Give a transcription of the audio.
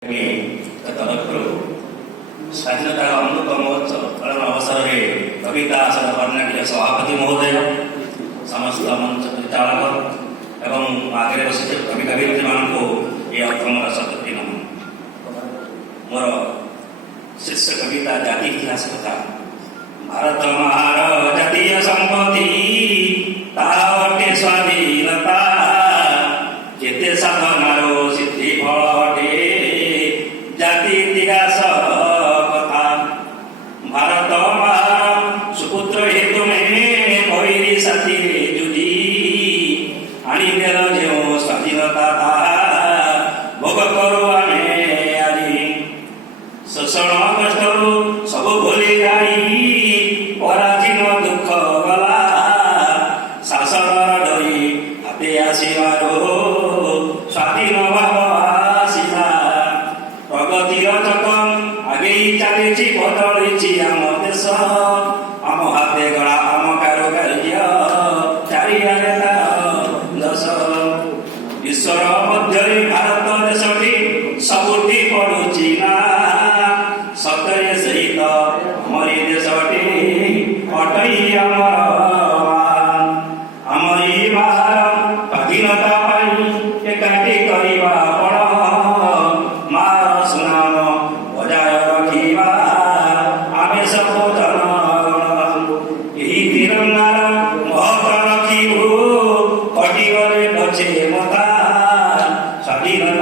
तरफରୁ ସ୍ୱାଧୀନତା ଅମୃତ ମହୋତ୍ସବ ପାଳନ ଅବସରରେ କବିତା ଆସନ କର୍ଣ୍ଣାଟକ ସଭାପତି ମହୋଦୟ, ସମସ୍ତ ମଞ୍ଚ ପରିଚାଳକ ଏବଂ ଆଗରେ ବସିଥିବା କବି କବିତ୍ରୀମାନଙ୍କୁ ଏ ଅକ୍ରମର ଶତକୋଟି ନମନ। ମୋର ଶୀର୍ଷ କବିତା ଜାତି ଇତିହାସ କଥା। ଭାରତ ମହାର ଜାତୀୟ ସମ୍ପତ୍ତି, ତାହା ଅଟେ ସ୍ୱାଧୀନତା, ଯେତେ ସାଧନାର ସିଦ୍ଧି ଫଳ ଅଟେ ଜାତି ଇତିହାସ କଥା। ଭାରତ ମହାର ସୁପୁତ୍ର ହେ ତୁମେ, ବୈରୀ ସାଥିରେ ଯୁଜି ଆଣିଦେଲ ଯେଉଁ ସ୍ୱାଧୀନତା, ତାହା ଭୋଗ କରୁ ଆମେ ଆଜି। ଶୋଷଣ କଷ୍ଟରୁ ସବୁ ଭୁଲି ଯାଇ ପରାଧୀନ ଦୁଃଖ ଗଲା, ଶାସନର ଡରି ହାତେ ଆସିବାରୁ ସ୍ୱାଧୀନ ଭାବ ଆସିଲା। ପ୍ରଗତିର ଚକ ଆଗେଇ ଚାଲିଛି, ବଦଳିଛି ଆମ ଦେଶ, ଆମ ହାତେ ଗଳା ଆମ କାରୁକାର୍ଯ୍ୟ, ଚାରିଆଡ଼େ ତାର ଦଶ। ବିଶ୍ୱର ମଧ୍ୟରେ ଭାରତ ଦେଶଟି ସବୁଠି ପଡୁଛି ନା, ସତରେ ସେହି ତ ଆମରି ଦେଶଟି ଅଟଇ ଆମର ଆମରି ବାହାର ସ୍ୱାଧୀନତା ପାଇଁ ଏକାଠି କରିବା ପଣ, ମାର ସୁନାମ ବଜାୟ ରଖିବା ଆମେ ସବୁ ଜନଗଣ। ଏହି ତିରଙ୍ଗାର ମହତ ରଖିବୁ, କଟିଗଲେ ପଛେ ମତା, ସ୍ୱାଧୀନତା